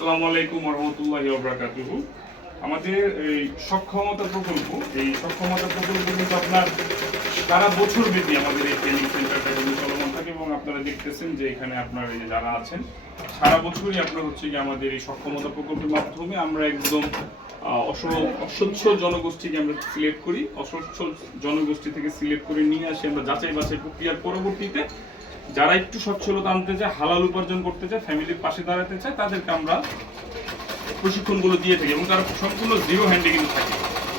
আসসালামু আলাইকুম ওয়া রাহমাতুল্লাহি ওয়া বারাকাতুহু। আমাদের এই সক্ষমতা প্রকল্প কিন্তু আপনার সারা বছর ব্যাপী আমাদের এই ট্রেনিং সেন্টারটা কিন্তু চলমান থাকে এবং আপনারা দেখতেছেন যে এখানে আপনার এই যে যারা আছেন সারা বছরই আপনার হচ্ছে কি আমাদের এই সক্ষমতা প্রকল্পের মাধ্যমে আমরা একদম অস্বচ্ছ জনগোষ্ঠীকে আমরা সিলেক্ট করি, অস্বচ্ছ জনগোষ্ঠী থেকে সিলেক্ট করে নিয়ে আসি আমরা যাচাই বাছাই প্রক্রিয়ার পরবর্তীতে যারা একটু সচ্ছলতা আনতে চায়, হালাল উপার্জন করতে চায়, ফ্যামিলির পাশে দাঁড়াতে চায়, তাদেরকে আমরা প্রশিক্ষণগুলো দিয়ে থাকি এবং তারা সম্পূর্ণ জিরো হ্যান্ডে কিন্তু থাকে।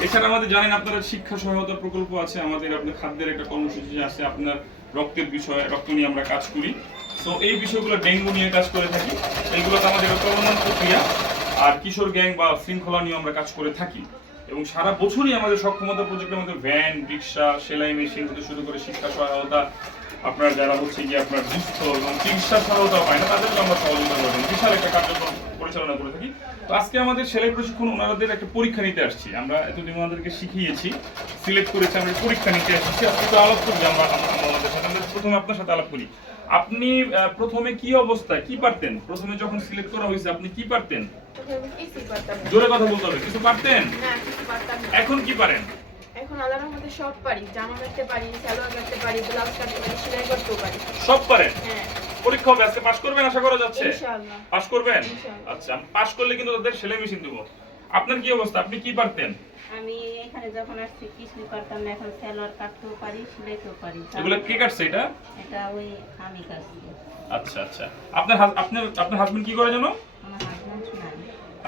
এছাড়া আমাদের জানেন আপনারা শিক্ষা সহায়তা প্রকল্প আছে, আমাদের আপনার খাদ্যের একটা কর্মসূচি আছে, আপনার রক্তের বিষয়ে রক্ত নিয়ে আমরা কাজ করি। তো এই বিষয়গুলো ডেঙ্গু নিয়ে কাজ করে থাকি, এইগুলোতে আমাদের চলমান প্রক্রিয়া। আর কিশোর গ্যাং বা শৃঙ্খলা নিয়ে আমরা কাজ করে থাকি এবং সারা বছরই আমাদের সক্ষমতা প্রজেক্টের মধ্যে ভ্যান, রিক্সা, সেলাই মেশিন থেকে শুরু করে শিক্ষা সহায়তা, আপনার যারা হচ্ছে গিয়ে আপনার দুস্থ এবং চিকিৎসা সহায়তা পায় না তাদেরকে আমরা সহযোগিতা করে থাকি, বিশাল একটা কার্যক্রম পরিচালনা করে থাকি। তো আজকে আমাদের সেলাই প্রশিক্ষণ ওনাদের একটা পরীক্ষা নিতে আসছি, আমরা এতদিন ওনাদেরকে শিখিয়েছি, সিলেক্ট করেছি, আমরা পরীক্ষা নিতে আসছি। আজকে তো আলাপ করি আমরা আমাদের সাথে, আমরা প্রথমে আপনার সাথে আলাপ করি। আপনি প্রথমে কি অবস্থায় কি পারতেন? প্রথমে যখন সিলেক্ট করা হয়েছে আপনি কি পারতেন? জোরে কথা বলতে হবে। কিছু পারতেন? না, কিছু পারতাম না। এখন কি পারেন? এখন আল্লাহর রহমতে সব পারি, জামা কাটতে পারি, সালোয়ার কাটতে পারি, ব্লাউজ কাটতে পারি, সেলাই করতেও পারি। সব পারেন? হ্যাঁ। পরীক্ষা হবে আজকে, পাস করবেন আশা করা যাচ্ছে? ইনশাআল্লাহ। পাস করবেন? ইনশাআল্লাহ। আচ্ছা, পাস করলে কিন্তু তাদের সেলাই মেশিন দেব। আপনার কি অবস্থা? আপনি কি পারতেন? আমি এখানে যখন আসছি কিছুই পারতাম না, এখন সালোয়ার কাটতেও পারি, সেলাইতেও পারি। এগুলো কে কাটছে এটা? এটা ওই আমি কাটছি। আচ্ছা আচ্ছা। আপনার আপনার হাজবেন্ড কি করে জানো? আমার হাজবেন্ড নাই।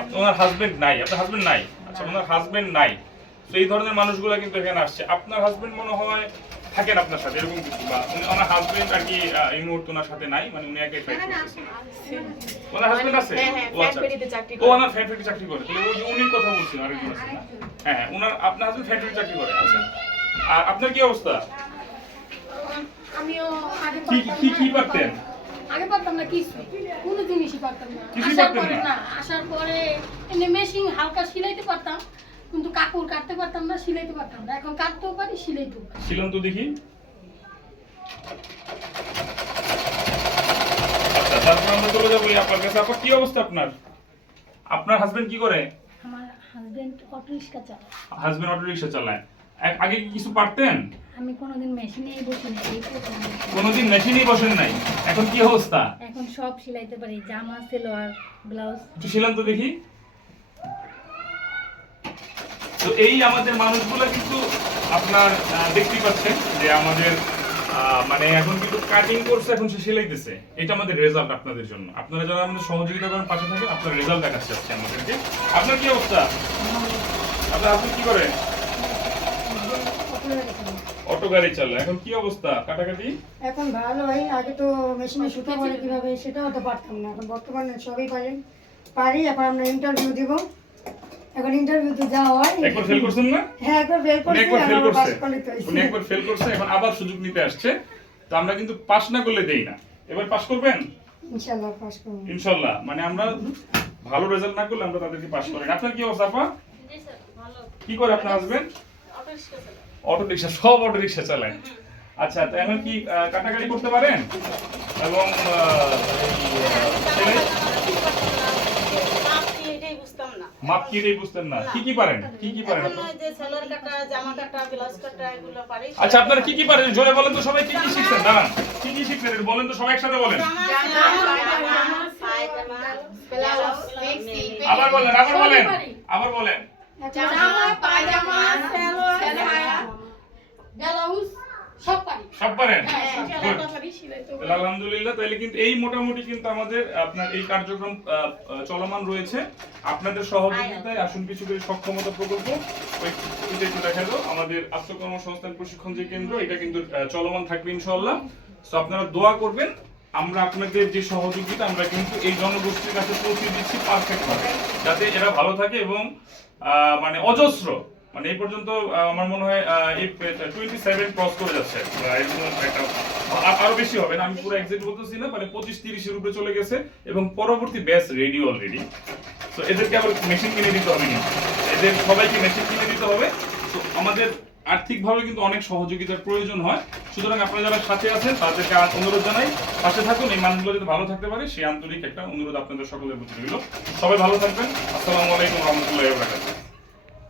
আপনার হাজবেন্ড নাই? আপনার হাজবেন্ড নাই? আচ্ছা, ওনার হাজবেন্ড নাই। তো এই ধরনের মানুষগুলো কিন্তু এখানে আসছে। আপনার হাজবেন্ড মনে হয় থাকেন আপনার সাথে এরকম কিছু, বা ওনার হাজবেন্ড আর কি এই মুহূর্তে ওনার সাথে নাই, মানে উনি একাই ফাইট করতেছেন। ওনার হাজবেন্ড আছে? হ্যাঁ, হ্যাঁ, ও ফ্যান আচ্ছা। ফেরিতে চাকরি ও করে। ওনার ফ্যাক্টরি চাকরি করে। তাহলে ওই যে উনির কথা বলছেন, আরেকজন আছে না? হ্যাঁ হ্যাঁ, আপনার হাজবেন্ড ফ্যাক্টরি চাকরি করে। আচ্ছা। আর আপনার কি অবস্থা? আমিও আগে কি পারতাম কি না, কি পারতেন? আগে পারতাম না কিছু, কোনো জিনিসই পারতাম না। কিছুই আসার পারতেন পরে না? আসার পরে এমনি মেশিন হালকা সিলাইতে পারতাম, কিন্তু কাপড় কাটতে পারতাম না, সিলাইতে পারতাম না। এখন কাটতেও পারি, সিলাইতেও পারি। ছিলেন তো দেখি। আচ্ছা, তারপর আমরা চলে যাবো আপনার কাছে। আপা, কি অবস্থা আপনার? আপনার হাজবেন্ড কি করে? আমার হাজবেন্ড অটো রিক্সা চালায়। হাজবেন্ড অটো রিকশা চালায়। আগে কি কিছু পারতেন? আমি কোনোদিন মেশিনেই বসি না, এই প্রথম। কোনোদিন মেশিনেই বসেন নাই। এখন কি অবস্থা? এখন সব সিলাইতে পারি, জামা, সালোয়ার, ব্লাউজ। একটু ছিলেন তো দেখি। তো এই আমাদের মানুষগুলো কিন্তু আপনার দেখতেই পাচ্ছেন যে আমাদের মানে এখন কিন্তু কাটিং করছে, এখন সে সেলাইতেছে। এটা আমাদের রেজাল্ট আপনাদের জন্য। আপনারা যারা আমাদের সহযোগিতা করেন, পাশে থাকেন, আপনার রেজাল্ট দেখাচ্ছে আজকে আমাদেরকে। আপনার কি অবস্থা? আপনার আপনি কি করেন? অটো গাড়ি চালায়। এখন কি অবস্থা কাটাকাটি? এখন ভালো হয়, আগে তো মেশিনে সুতো করে কিভাবে সেটাও তো পারতাম না, এখন বর্তমানে সবই পারি। এখন আমরা ইন্টারভিউ দিব, এখন ইন্টারভিউতে যা হয়। একবার ফেল করছেন না? হ্যাঁ, একবার ফেল উনি করছি, একবার ফেল আমরা পাস করছে। করলে তো হয়েছে। উনি একবার ফেল করছে, এখন আবার সুযোগ নিতে আসছে। তো আমরা কিন্তু পাস না করলে দেই না। এবার পাস করবেন ইনশাআল্লাহ পাস করব। ইনশাআল্লাহ। মানে আমরা ভালো রেজাল্ট না করলে আমরা তাদেরকে পাস করি না। আপনার কি অবস্থা আপা? জি স্যার, ভালো। কি করে আপনার হাজবেন্ড? অটো রিক্সা চালায়। অটো রিকশা, সব অটো রিকশা চালায়। আচ্ছা, তো এখন কি কাটাকাটি করতে পারেন? এবং এটাই বুঝতাম না। মাপ কি এটাই বুঝতেন না? কি কি পারেন? কি কি পারেন এখন আপনি? ওই যে সালোয়ার কাটা, জামা কাটা, ব্লাউজ কাটা এগুলো পারি। আচ্ছা, আপনারা কি কি পারেন জোরে বলেন তো, সবাই কি কি শিখছেন? দাঁড়ান, কি কি শিখছেন এটা বলেন তো, সবাই একসাথে বলেন। জামা, পায়জামা, ব্লাউজ, মেক্সি, আবার বলেন, আবার বলেন, আবার বলেন। জামা, পায়জামা, সালোয়ার, ব্লাউজ সব পারি। সব পারেন? হ্যাঁ, Good. সব পারি, সিলাইতেও পারি। তাহলে আলহামদুলিল্লাহ। তাহলে কিন্তু এই মোটামুটি কিন্তু আমাদের আপনার এই কার্যক্রম চলমান রয়েছে। আপনাদের সহযোগিতায় আসুন কিছু করে সক্ষমতা প্রকল্প ওইটা একটু দেখা দাও। আমাদের আত্মকর্মসংস্থান প্রশিক্ষণ যে কেন্দ্র, এটা কিন্তু চলমান থাকবে ইনশাআল্লাহ। তো আপনারা দোয়া করবেন, আমরা আপনাদের যে সহযোগিতা আমরা কিন্তু এই জনগোষ্ঠীর কাছে পৌঁছে দিচ্ছি পারফেক্ট ভাবে, যাতে এরা ভালো থাকে এবং মানে অজস্র, মানে এই পর্যন্ত আমার মনে হয় এই 27 ক্রস করে যাচ্ছে। আরো বেশি হবে না, আমি পুরো এক্সাক্ট বলতেছি না, মানে 25-30 এর উপরে চলে গেছে এবং পরবর্তী ব্যাচ রেডি অলরেডি। তো এদেরকে আবার মেশিন কিনে দিতে হবে না, এদের সবাইকে মেশিন কিনে দিতে হবে। তো আমাদের আর্থিকভাবে কিন্তু অনেক সহযোগিতার প্রয়োজন হয়। সুতরাং আপনারা যারা সাথে আছেন তাদেরকে অনুরোধ জানাই পাশে থাকুন, এই মানুষগুলো যাতে ভালো থাকতে পারে সেই আন্তরিক একটা অনুরোধ আপনাদের সকলের প্রতি রইল। সবাই ভালো থাকবেন। আসসালামু আলাইকুম ওয়া রাহমাতুল্লাহি